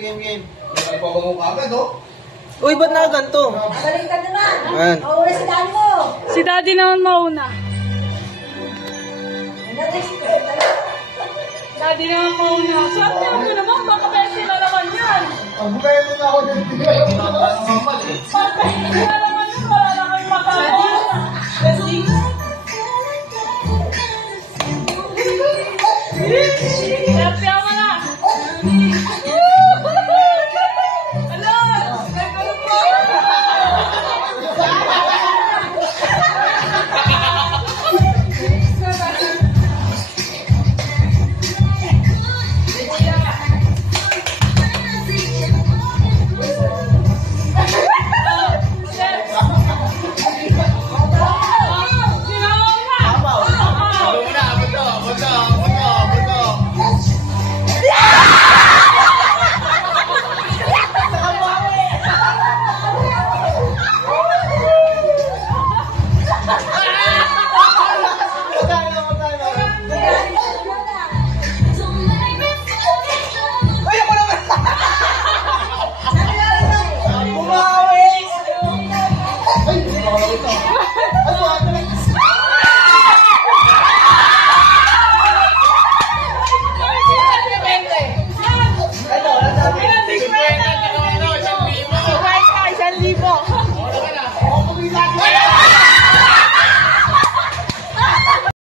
game. Nagpabango ka agad, oh. Uy, ba't na ganito? Galing ka naman. Ayan. Mauna si daddy mo. Si daddy naman mauna. Daddy naman mauna. Swerte ako naman, baka pwede na naman yan. Ang pwede na ako din. Swerte na naman yan, wala na kayo makakawa. Swerte ako na.